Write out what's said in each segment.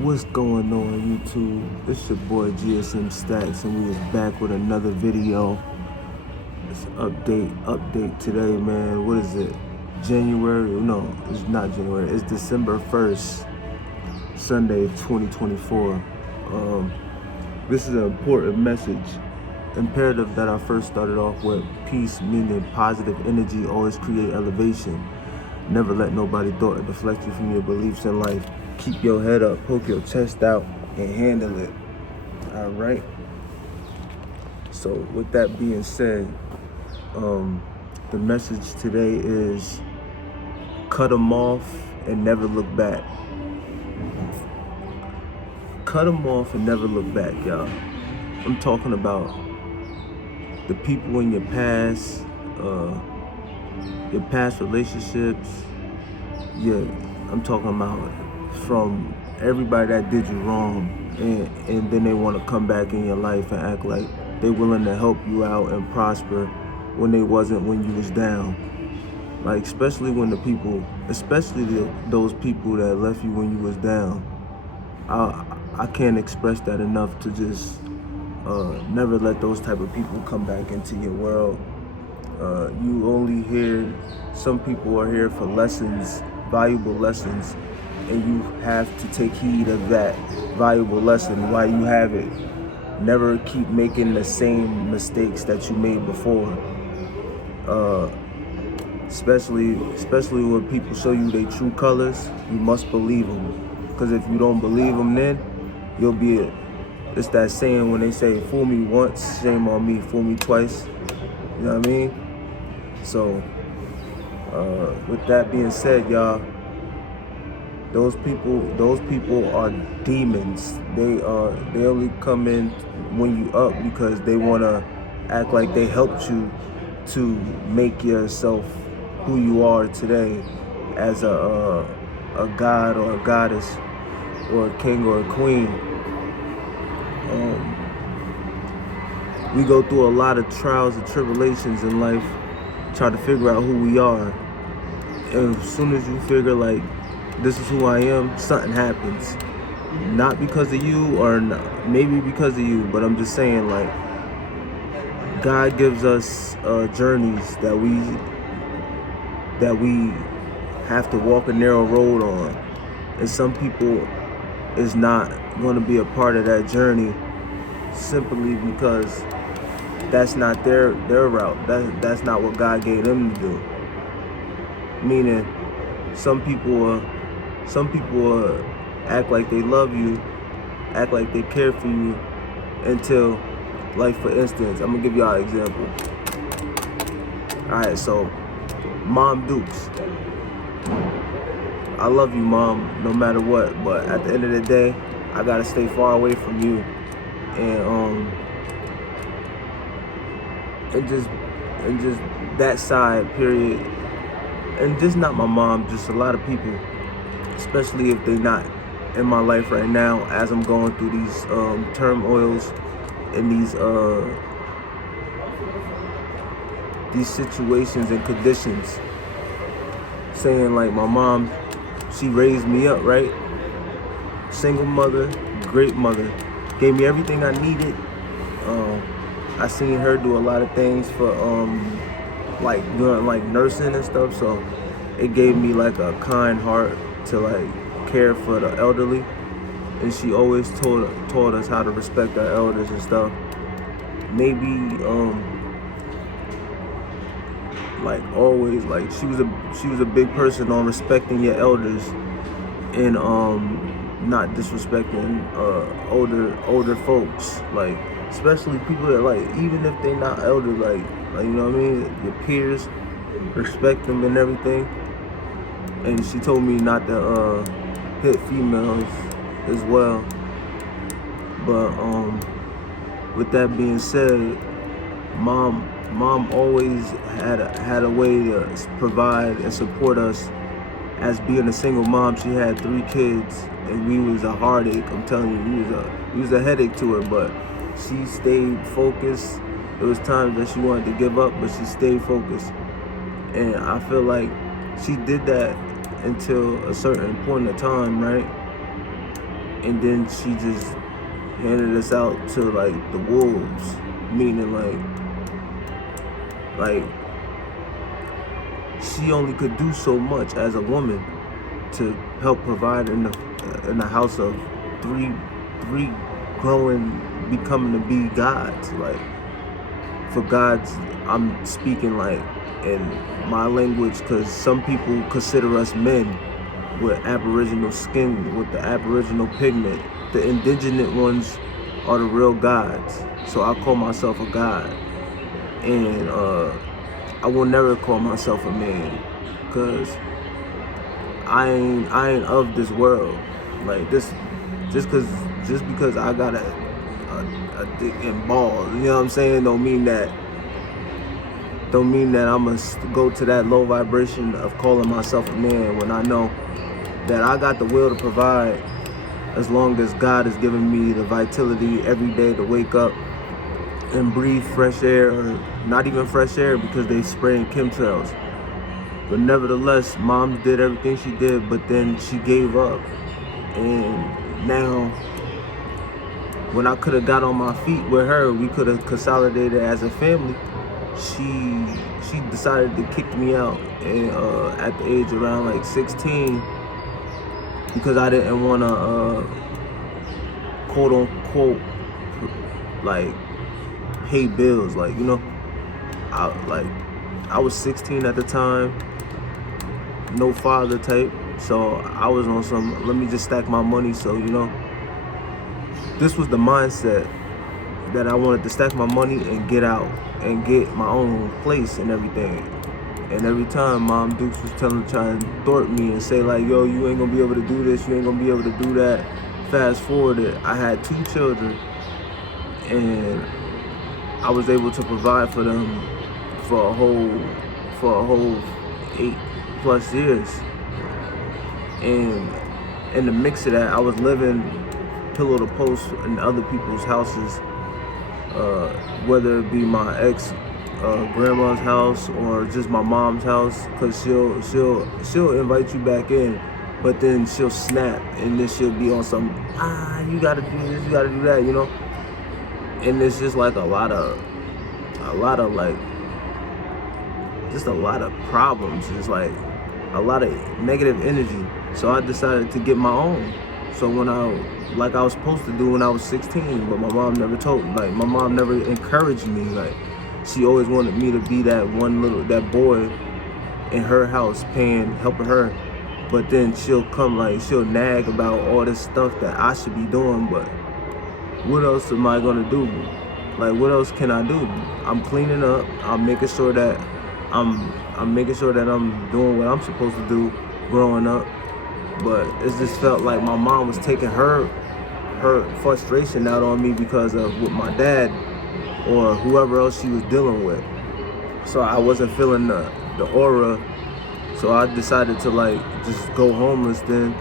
What's going on YouTube? It's your boy GSM Stacks and we is back with another video. It's update today, man. What is it? January? No, it's not January. It's December 1st, Sunday 2024. This is an important message. Imperative that I first started off with. Peace, meaning positive energy, always create elevation. Never let nobody thought or deflect you from your beliefs in life. Keep your head up, poke your chest out, and handle it. All right? So with that being said, the message today is cut them off and never look back. Cut them off and never look back, y'all. I'm talking about the people in your past relationships. Yeah, I'm talking about from everybody that did you wrong, and then they want to come back in your life and act like they willing to help you out and prosper when they wasn't when you was down. Like especially when those people that left you when you was down. I can't express that enough to just never let those type of people come back into your world. You only hear, some people are here for lessons, valuable lessons, and you have to take heed of that valuable lesson while you have it. Never keep making the same mistakes that you made before. Especially when people show you their true colors, you must believe them. Because if you don't believe them, then you'll be it. It's that saying when they say, fool me once, shame on me, fool me twice. You know what I mean? So, with that being said, y'all, those people are demons. They only come in when you up because they want to act like they helped you to make yourself who you are today as a god or a goddess or a king or a queen. We go through a lot of trials and tribulations in life, try to figure out who we are. And as soon as you figure like, this is who I am, something happens. Not because of you, or not, maybe because of you, but I'm just saying, like, God gives us journeys that we have to walk a narrow road on. And some people is not going to be a part of that journey simply because that's not their route. That's not what God gave them to do. Meaning, some people act like they love you, act like they care for you until, like for instance, I'm gonna give y'all an example. All right, so Mom Dukes. I love you, Mom, no matter what, but at the end of the day, I gotta stay far away from you, and just that side, period. And just not my mom, just a lot of people, especially if they not in my life right now as I'm going through these turmoils and these situations and conditions. Saying like my mom, she raised me up, right? Single mother, great mother, gave me everything I needed. I seen her do a lot of things for like doing like nursing and stuff, so it gave me like a kind heart to like care for the elderly. And she always taught us how to respect our elders and stuff. Maybe like always, like she was a big person on respecting your elders and not disrespecting older folks, like especially people that, like, even if they not elder, like you know what I mean, your peers, respect them and everything. And she told me not to hit females as well. But with that being said, mom always had a way to provide and support us. As being a single mom, she had 3 kids, and we was a heartache. I'm telling you, we was a headache to her, but she stayed focused. There was times that she wanted to give up, but she stayed focused. And I feel like she did that until a certain point of time, right? and then she just handed us out to like the wolves, meaning like she only could do so much as a woman to help provide in the house of three growing, becoming to be gods. Like, for gods, I'm speaking like in my language, because some people consider us men with aboriginal skin, with the aboriginal pigment. The indigenous ones are the real gods. So I call myself a god, and I will never call myself a man, because I ain't of this world. Like, this, just because I got a dick and balls, you know what I'm saying, don't mean that I'm gonna go to that low vibration of calling myself a man, when I know that I got the will to provide, as long as God is giving me the vitality every day to wake up and breathe fresh air, or not even fresh air because they spraying chemtrails. But nevertheless, mom did everything she did, but then she gave up. And now, when I could have got on my feet with her, we could have consolidated as a family, she decided to kick me out, and at the age around like 16, because I didn't want to quote unquote like pay bills. Like, you know, I was 16 at the time, no father type, so I was on some, let me just stack my money. So, you know, this was the mindset, that I wanted to stack my money and get out and get my own place and everything. And every time Mom Dukes was trying to thwart me and say like, yo, you ain't gonna be able to do this, you ain't gonna be able to do that. Fast forwarded, I had 2 children, and I was able to provide for them for a whole 8+ years. And in the mix of that, I was living pillow to post in other people's houses, whether it be my ex grandma's house or just my mom's house, because she'll invite you back in, but then she'll snap, and then she'll be on some, you gotta do this, you gotta do that, you know. And it's just like a lot of like, just a lot of problems. It's like a lot of negative energy. So I decided to get my own. So when I was supposed to do when I was 16, but my mom never told, like, my mom never encouraged me. Like, she always wanted me to be that boy in her house, helping her. But then she'll nag about all this stuff that I should be doing. But what else am I gonna do? Like, what else can I do? I'm cleaning up. I'm making sure that I'm doing what I'm supposed to do growing up. But it just felt like my mom was taking her frustration out on me because of what my dad or whoever else she was dealing with. So I wasn't feeling the aura. So I decided to like just go homeless then.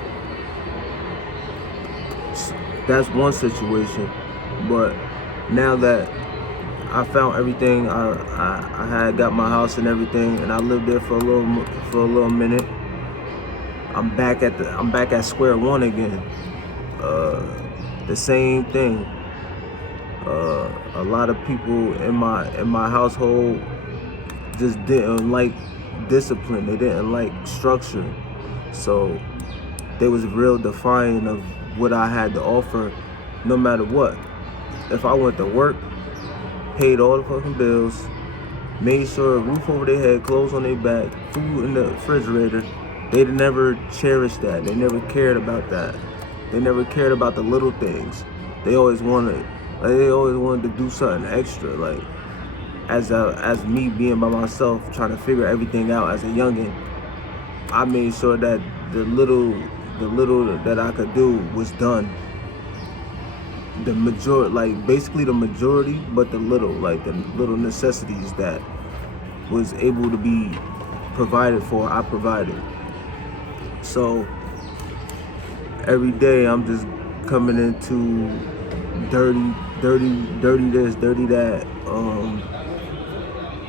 That's one situation. But now that I found everything, I had got my house and everything, and I lived there for a little minute. I'm back at square one again. The same thing. A lot of people in my household just didn't like discipline. They didn't like structure. So they was real defiant of what I had to offer, no matter what. If I went to work, paid all the fucking bills, made sure a roof over their head, clothes on their back, food in the refrigerator, they never cherished that. They never cared about that. They never cared about the little things. They always wanted to do something extra. Like, as me being by myself, trying to figure everything out as a youngin', I made sure that the little that I could do was done. The majority, but the little necessities that was able to be provided for, I provided. So every day I'm just coming into dirty this, dirty that.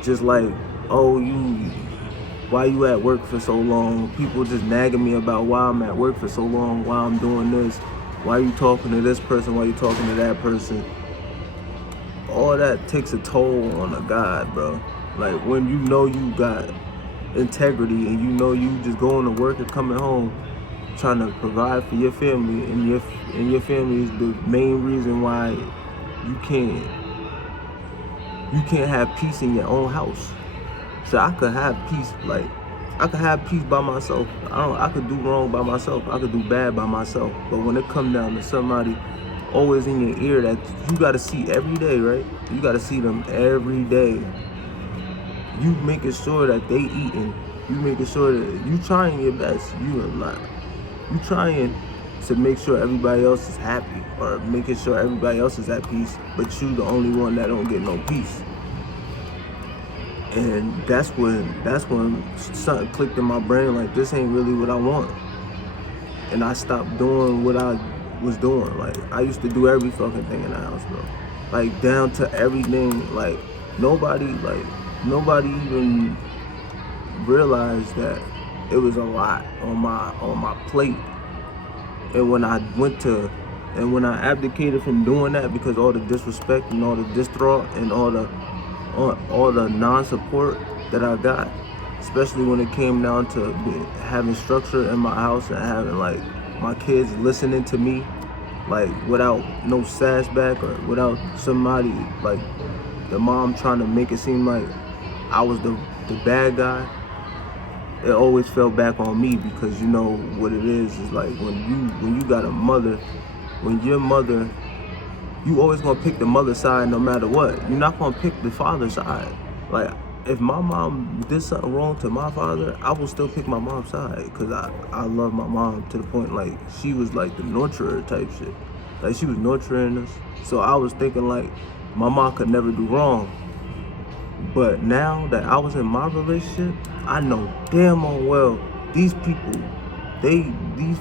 Just like, why you at work for so long? People just nagging me about why I'm at work for so long, why I'm doing this. Why you talking to this person? Why you talking to that person? All that takes a toll on a guy, bro. Like when you know you got integrity and you know you just going to work and coming home trying to provide for your family, and your family is the main reason why you can't have peace in your own house. So I could have peace, like I could have peace by myself. I could do wrong by myself. I could do bad by myself. But when it comes down to somebody always in your ear that you gotta see every day, right? You gotta see them every day. You making sure that they eating. You making sure that you trying your best. You are not. You trying to make sure everybody else is happy, or making sure everybody else is at peace, but you the only one that don't get no peace. And that's when something clicked in my brain, like this ain't really what I want. And I stopped doing what I was doing. Like I used to do every fucking thing in the house, bro. Like down to everything. Like nobody even realized that it was a lot on my plate. And when I abdicated from doing that because all the disrespect and all the distraught and all the non-support that I got, especially when it came down to having structure in my house and having like my kids listening to me, like without no sass back or without somebody like the mom trying to make it seem like I was the bad guy. It always fell back on me, because you know what it is like when you got a mother, when your mother, you always gonna pick the mother side no matter what. You're not gonna pick the father side. Like if my mom did something wrong to my father, I will still pick my mom's side, because I love my mom to the point like she was like the nurturer type shit. Like she was nurturing us. So I was thinking like my mom could never do wrong. But now that I was in my relationship, I know damn well these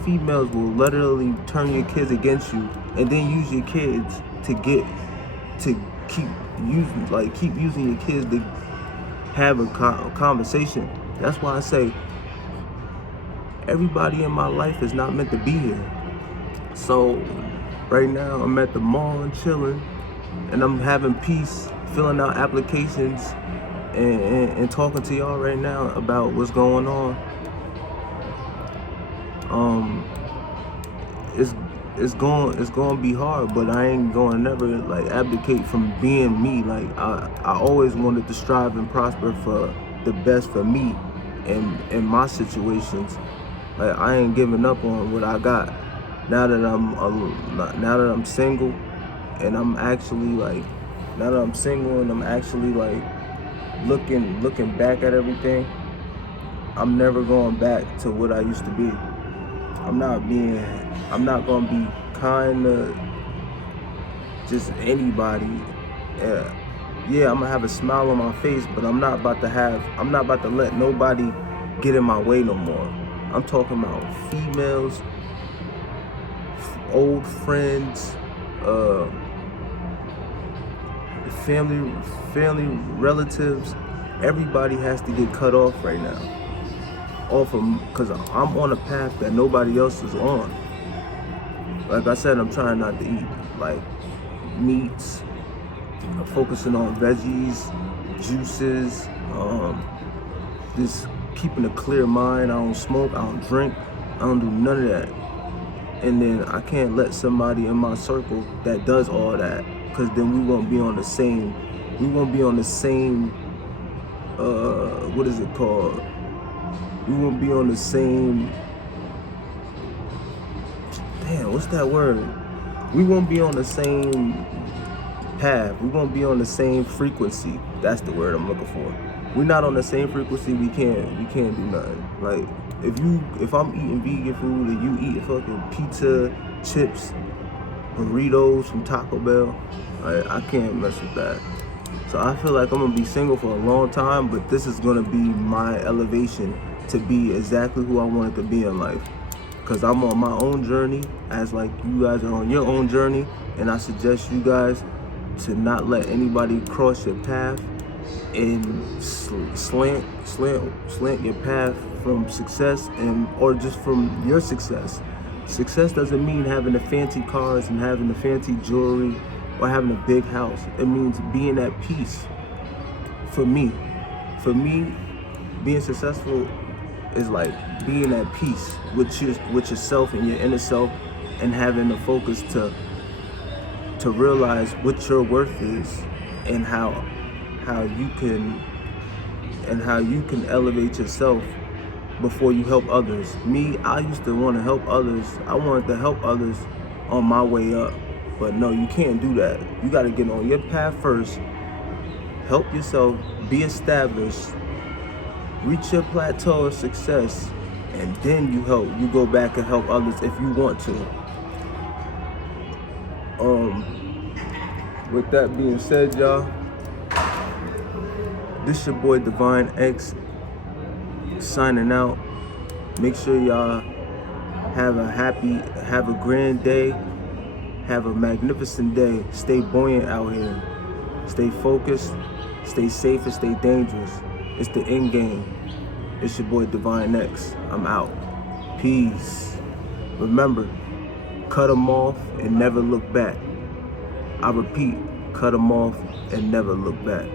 females will literally turn your kids against you and then use your kids to keep using your kids to have a conversation. That's why I say everybody in my life is not meant to be here. So right now I'm at the mall and chilling, and I'm having peace, filling out applications and talking to y'all right now about what's going on. It's going to be hard, but I ain't going to never like abdicate from being me. Like I always wanted to strive and prosper for the best for me and in my situations. Like I ain't giving up on what I got. Now that I'm single, and I'm actually like looking back at everything, I'm never going back to what I used to be. I'm not gonna be kind to just anybody. Yeah, I'm gonna have a smile on my face, but I'm not about to let nobody get in my way no more. I'm talking about females, old friends, family, relatives. Everybody has to get cut off right now. Because I'm on a path that nobody else is on. Like I said, I'm trying not to eat like meats. I'm focusing on veggies, juices, just keeping a clear mind. I don't smoke, I don't drink, I don't do none of that. And then I can't let somebody in my circle that does all that, because then we won't be on the same, what is it called? We won't be on the same, what's that word? We won't be on the same path. We won't be on the same frequency. That's the word I'm looking for. We're not on the same frequency. We can't do nothing. Like if I'm eating vegan food and you eat fucking pizza, chips, burritos from Taco Bell, I can't mess with that. So I feel like I'm gonna be single for a long time, but this is gonna be my elevation to be exactly who I wanted to be in life. Because I'm on my own journey, as like you guys are on your own journey, and I suggest you guys to not let anybody cross your path and slant your path from success or just from your success. Success doesn't mean having the fancy cars and having the fancy jewelry or having a big house. It means being at peace. For me, being successful is like being at peace with yourself and your inner self, and having the focus to realize what your worth is, and how you can elevate yourself before you help others. Me, I used to want to help others. I wanted to help others on my way up. But no, you can't do that. You got to get on your path first, help yourself, be established, reach your plateau of success, and then you go back and help others if you want to. With that being said, y'all, this your boy Divine X signing out. Make sure y'all have a grand day, have a magnificent day. Stay buoyant out here. Stay focused, stay safe, and stay dangerous. It's the end game. It's your boy Divine X. I'm out. Peace. Remember, cut them off and never look back. I repeat, cut them off and never look back.